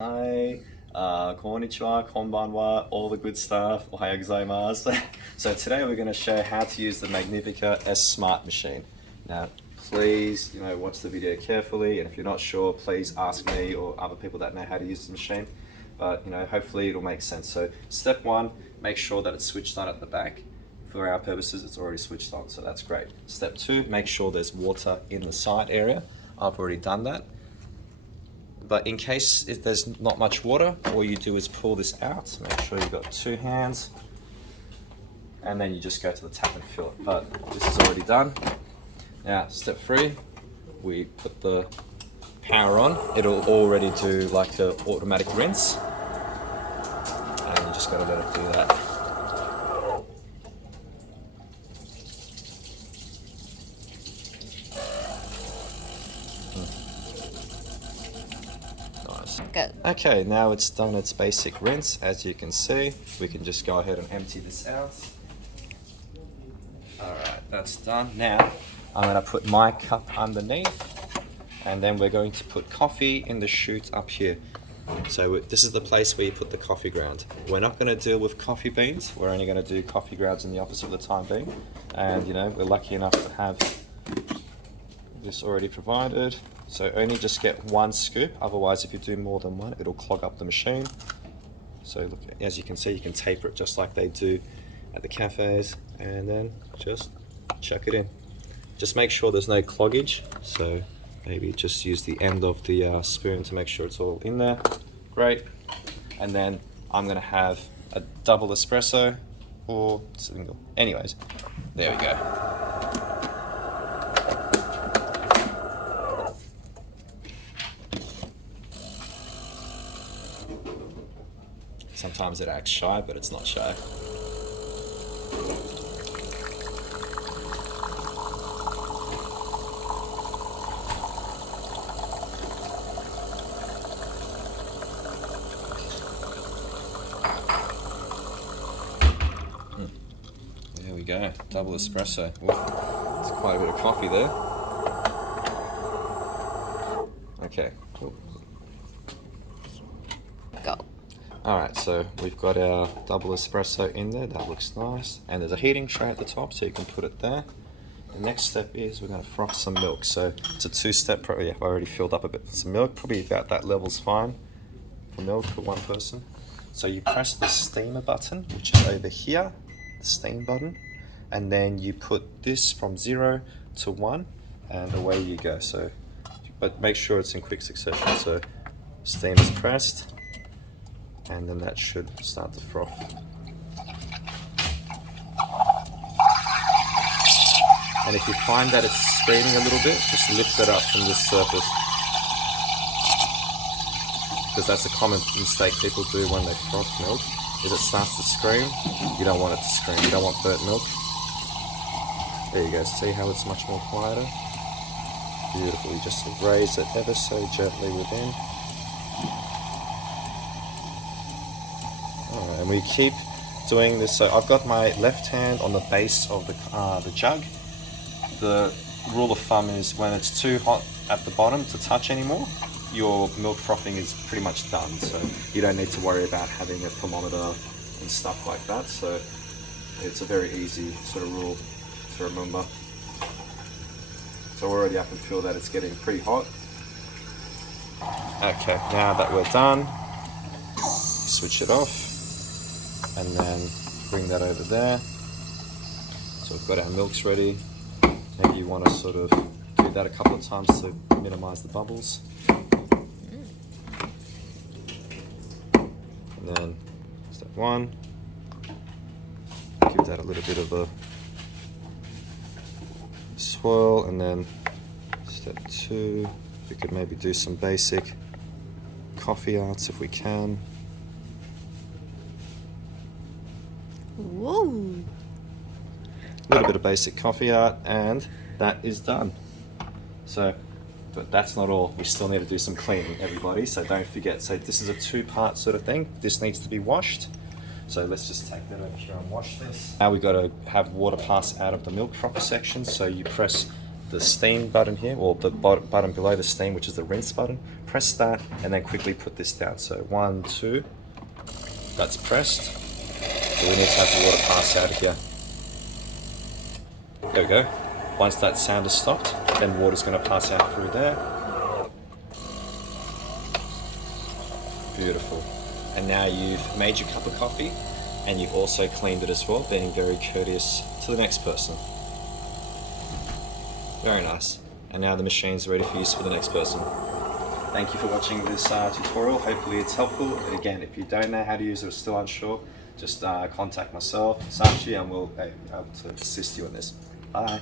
Hi, konnichiwa, konbanwa, all the good stuff. Ohayou gozaimasu. So today we're going to show how to use the Magnifica S Smart machine. Now, please, watch the video carefully, and if you're not sure, please ask me or other people that know how to use the machine. But hopefully it'll make sense. So step one, make sure that it's switched on at the back. For our purposes, it's already switched on, so that's great. Step two, make sure there's water in the side area. I've already done that. But in case if there's not much water, all you do is pull this out. Make sure you've got two hands, and then you just go to the tap and fill it. But this is already done. Now, step three, we put the power on. It'll already do like an automatic rinse, and you just gotta let it do that. Good. Okay, now it's done its basic rinse. As you can see, we can just go ahead and empty this out. Alright, that's done. Now, I'm going to put my cup underneath, and then we're going to put coffee in the chute up here. So this is the place where you put the coffee ground. We're not going to deal with coffee beans. We're only going to do coffee grounds in the office for the time being. And, we're lucky enough to have this already provided. So only just get one scoop, otherwise if you do more than one, it'll clog up the machine. So look, as you can see, you can taper it just like they do at the cafes, and then just chuck it in. Just make sure there's no cloggage, so maybe just use the end of the spoon to make sure it's all in there. Great. And then I'm gonna have a double espresso or single. Anyways, there we go. Sometimes it acts shy, but it's not shy. There we go, double espresso. Ooh, it's quite a bit of coffee there. Okay, cool. Go. Alright, so we've got our double espresso in there. That looks nice. And there's a heating tray at the top, so you can put it there. The next step is we're going to froth some milk. So it's a two-step. Yeah, I've already filled up a bit. Some milk, probably about that level's fine for milk for one person. So you press the steamer button, which is over here, the steam button, and then you put this from 0 to 1, and away you go. So, but make sure it's in quick succession. So steam is pressed, and then that should start to froth. And if you find that it's screaming a little bit, just lift it up from this surface. Because that's a common mistake people do when they froth milk, is it starts to scream. You don't want it to scream, you don't want burnt milk. There you go, see how it's much more quieter? Beautiful, you just raise it ever so gently within. And we keep doing this. So I've got my left hand on the base of the jug. The rule of thumb is when it's too hot at the bottom to touch anymore, your milk frothing is pretty much done. So you don't need to worry about having a thermometer and stuff like that. So it's a very easy sort of rule to remember. So we're already up and feel that it's getting pretty hot. Okay, now that we're done, switch it off. And then bring that over there. So we've got our milks ready. Maybe you want to sort of do that a couple of times to minimize the bubbles. And then step one, give that a little bit of a swirl. And then step two, we could maybe do some basic coffee arts if we can. Whoa. A little bit of basic coffee art, and that is done. So, but that's not all. We still need to do some cleaning, everybody. So don't forget. So this is a two-part sort of thing. This needs to be washed. So let's just take that over here and wash this. Now we've got to have water pass out of the milk frother section. So you press the steam button here, or the button below the steam, which is the rinse button. Press that and then quickly put this down. So 1, 2, that's pressed. So we need to have the water pass out of here. There we go. Once that sound is stopped, then water's going to pass out through there. Beautiful. And now you've made your cup of coffee and you've also cleaned it as well, being very courteous to the next person. Very nice. And now the machine's ready for use for the next person. Thank you for watching this tutorial. Hopefully it's helpful. Again, if you don't know how to use it or still unsure, just contact myself, Sachi, and we'll be able to assist you in this. Bye.